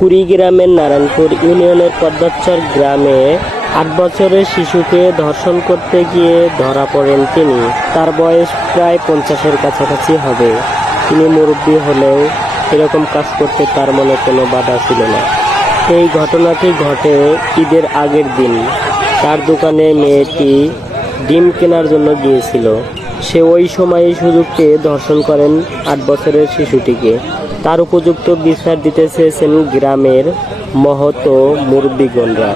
কুড়িগ্রামের নারায়ণপুর ইউনিয়নের পদ্মাচর গ্রামে ৮ বছরের শিশুকে ধর্ষণ করতে গিয়ে ধরা পড়েন তিনি। তার বয়স প্রায় ৫০-এর কাছাকাছি হবে। তিনি মুরব্বী হলেও এরকম কাজ করতে তার মনে কোনো বাধা ছিল না। এই ঘটনাটি ঘটে ঈদের আগের দিন। তার দোকানে মেয়েটি ডিম কেনার জন্য গিয়েছিল। সে ওই সময় সুযোগ পেয়ে ধর্ষণ করেন ৮ বছরের শিশুটিকে। তার উপযুক্ত বিচার দিতে চেয়েছেন গ্রামের মহতো মুরব্বীগণরা।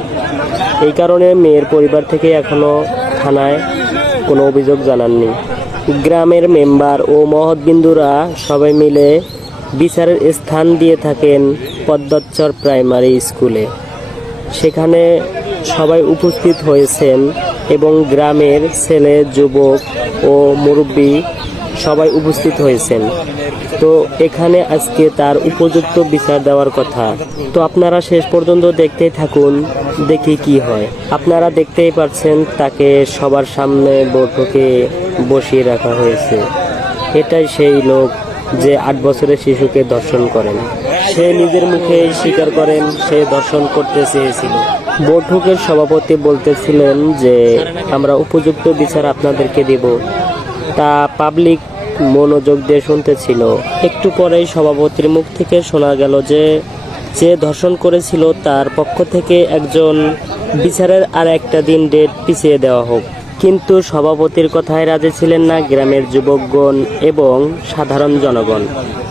এই কারণে মেয়ের পরিবার থেকে এখনো থানায় কোনো অভিযোগ জানাননি। গ্রামের মেম্বার ও মহৎবিন্দুরা সবাই মিলে বিচারের স্থান দিয়ে থাকেন পদ্মাচর প্রাইমারি স্কুলে। সেখানে সবাই উপস্থিত হয়েছেন এবং গ্রামের ছেলে, যুবক ও মুরব্বী সবাই উপস্থিত হয়েছেন। তো এখানে আজকে তার উপযুক্ত বিচার দেওয়ার কথা। তো আপনারা শেষ পর্যন্ত দেখতেই থাকুন, দেখি কি হয়। আপনারা দেখতেই পাচ্ছেন তাকে সবার সামনে বৈঠকে বসিয়ে রাখা হয়েছে। এটাই সেই লোক যে ৮ বছরের শিশুকে ধর্ষণ করেন। সে নিজের মুখে স্বীকার করেন সে ধর্ষণ করতে চেয়েছিল। বৈঠকের সভাপতি বলতেছিলেন যে আমরা উপযুক্ত বিচার আপনাদেরকে দেব। তা পাবলিক মনোযোগ দিয়ে শুনতেছিল। একটু পরেই সভাপতির মুখ থেকে শোনা গেল যে ধর্ষণ করেছিল তার পক্ষ থেকে একজন বিচারের আর একটা দিন ডেট পিছিয়ে দেওয়া হোক। কিন্তু সভাপতির কথায় রাজি ছিলেন না গ্রামের যুবকগণ এবং সাধারণ জনগণ।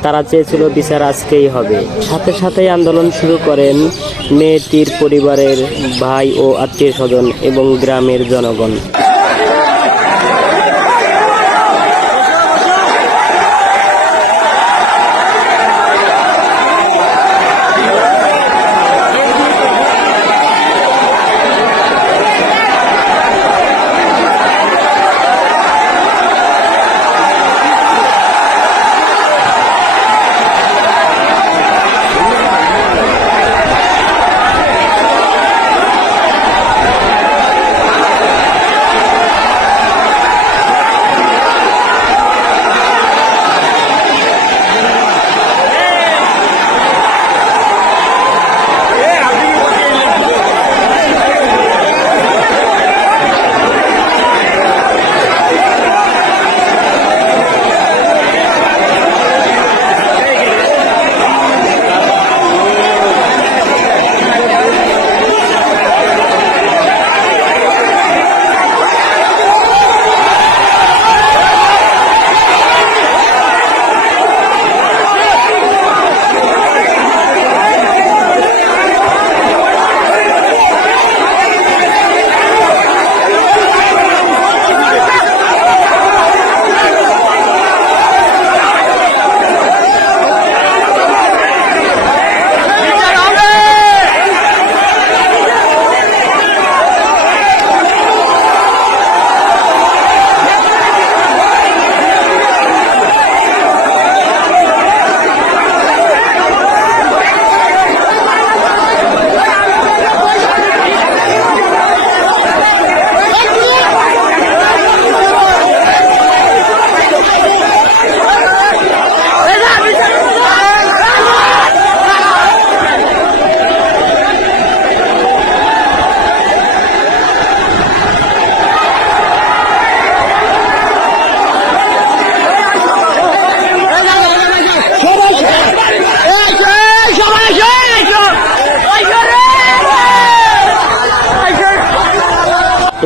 তারা চেয়েছিল বিচার আজকেই হবে। সাথে সাথেই আন্দোলন শুরু করেন মেয়েটির পরিবারের ভাই ও আত্মীয় স্বজন এবং গ্রামের জনগণ।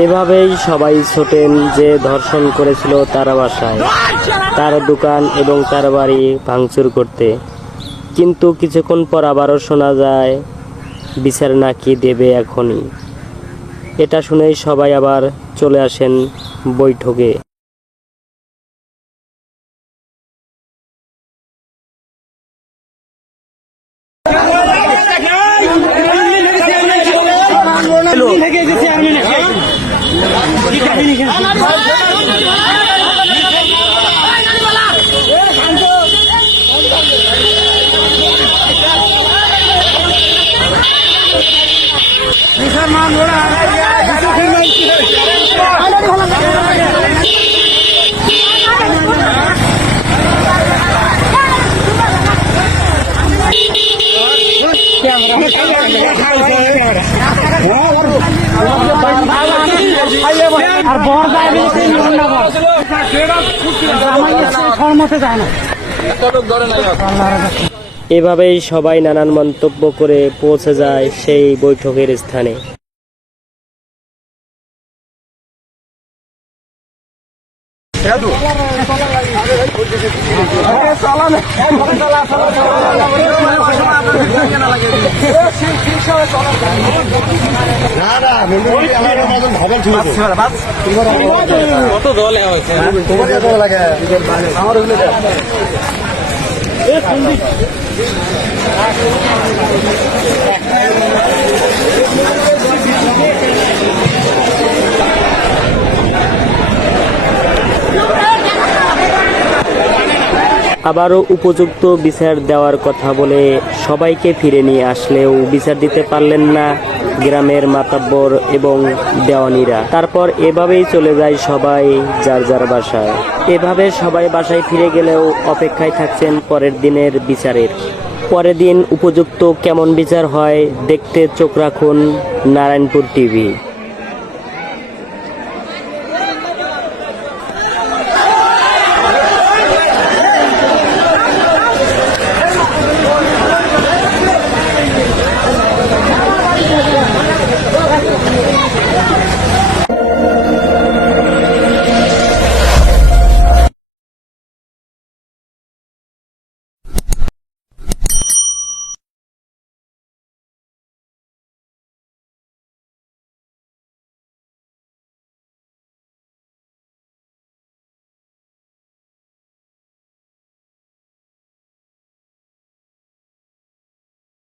এভাবেই সবাই ছোটেন যে ধর্ষণ করেছিল তার বাসায়, তার দোকান এবং তার বাড়ি ভাঙচুর করতে। কিন্তু কিছুক্ষণ পর আবারও শোনা যায় বিচার নাকি দেবে এখনই। এটা শুনেই সবাই আবার চলে আসেন বৈঠকে। क्या আর বর যায় যায় না। এভাবেই সবাই নানান মন্তব্য করে পৌঁছে যায় সেই বৈঠকের স্থানে। আবারও উপযুক্ত বিচার দেওয়ার কথা বলে সবাইকে ফিরে নিয়ে আসলেও বিচার দিতে পারলেন না গ্রামের মাতাব্বর এবং দেওয়ানিরা। তারপর এভাবেই চলে যায় সবাই যার যার বাসায়। এভাবে সবাই বাসায় ফিরে গেলেও অপেক্ষায় থাকছেন পরের দিনের বিচারের। পরের দিন উপযুক্ত কেমন বিচার হয় দেখতে চোখ রাখুন নারায়ণপুর টিভি।